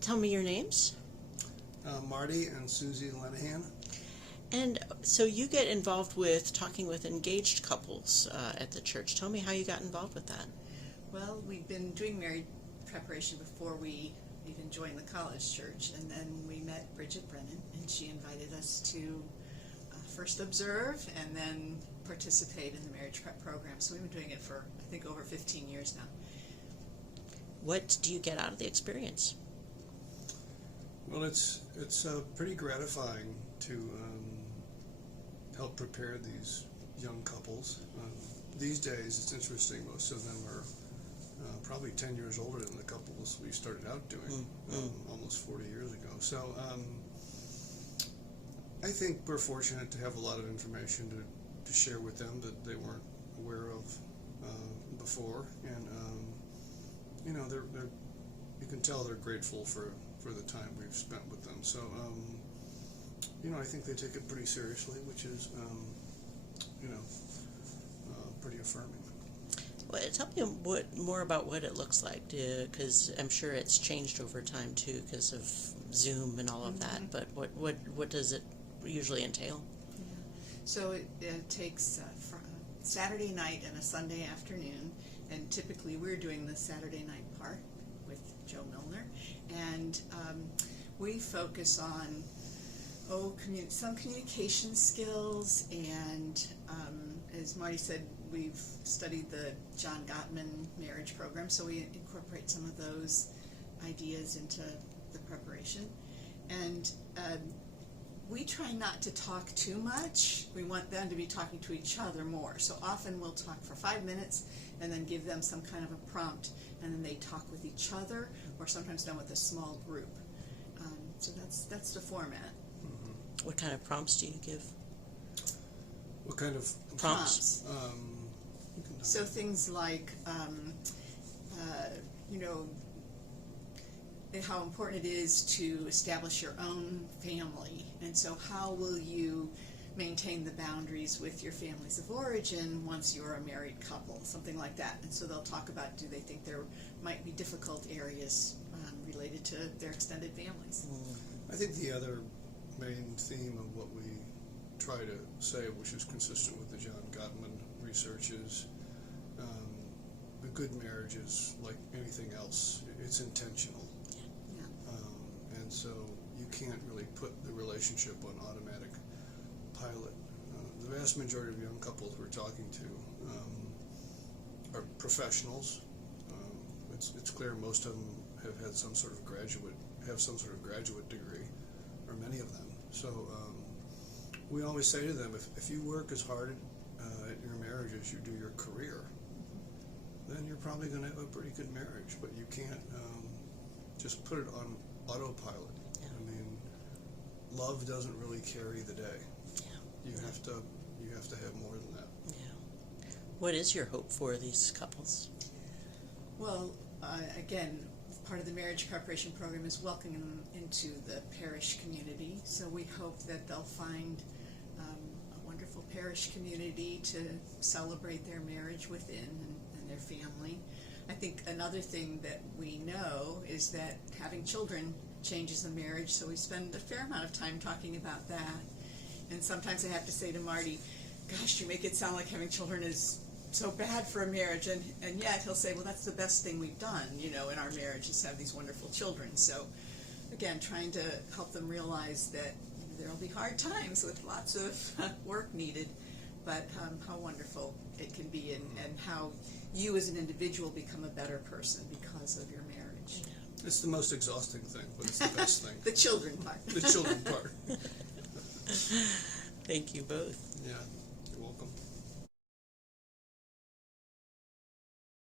Tell me your names. Marty and Susie Lenihan. And so you get involved with talking with engaged couples at the church. Tell me how you got involved with that. Well, we've been doing marriage preparation before we even joined the college church, and then we met Bridget Brennan, and she invited us to first observe and then participate in the marriage prep program. So we've been doing it for, I think, over 15 years now. What do you get out of the experience? Well, it's pretty gratifying to help prepare these young couples. These days, it's interesting, most of them are probably 10 years older than the couples we started out doing almost 40 years ago. So I think we're fortunate to have a lot of information to share with them that they weren't aware of before, and you know, they're you can tell they're grateful for the time we've spent with them. So you know, I think they take it pretty seriously, which is you know, pretty affirming. Well, tell me more about what it looks like, because I'm sure it's changed over time too, because of Zoom and all of that. But what does it usually entail? Yeah. So it takes Saturday night and a Sunday afternoon, and typically we're doing the Saturday night part with Joe Milner, and we focus on some communication skills, and as Marty said, we've studied the John Gottman marriage program, so we incorporate some of those ideas into the preparation. And we try not to talk too much. We want them to be talking to each other more. So often we'll talk for 5 minutes and then give them some kind of a prompt, and then they talk with each other, or sometimes done with a small group. So that's the format. What kind of prompts do you give? What kind of Prompts? So things like, you know, how important it is to establish your own family, and so how will you maintain the boundaries with your families of origin once you're a married couple, something like that. And so they'll talk about, do they think there might be difficult areas related to their extended families. I think the other main theme of what we try to say, which is consistent with the John Gottman research, is a good marriage is like anything else. It's intentional. Yeah. And so you can't really put the relationship on automatic pilot. The vast majority of young couples we're talking to are professionals. It's clear most of them have had some sort of graduate degree, or many of them. So we always say to them, if you work as hard at your marriage as you do your career, then you're probably going to have a pretty good marriage. But you can't just put it on autopilot. Yeah. I mean, love doesn't really carry the day. Yeah. You have to have more than that. Yeah. What is your hope for these couples? Well, again, part of the marriage preparation program is welcoming them into the parish community. So we hope that they'll find a wonderful parish community to celebrate their marriage within and their family. I think another thing that we know is that having children changes a marriage, so we spend a fair amount of time talking about that. And sometimes I have to say to Marty, gosh, you make it sound like having children is so bad for a marriage, and yet he'll say, well, that's the best thing we've done, you know, in our marriage, is have these wonderful children. So again, trying to help them realize that there'll be hard times with lots of work needed, but how wonderful it can be, and how you as an individual become a better person because of your marriage. It's the most exhausting thing, but it's the best thing. The children part. The children part. Thank you both. Yeah.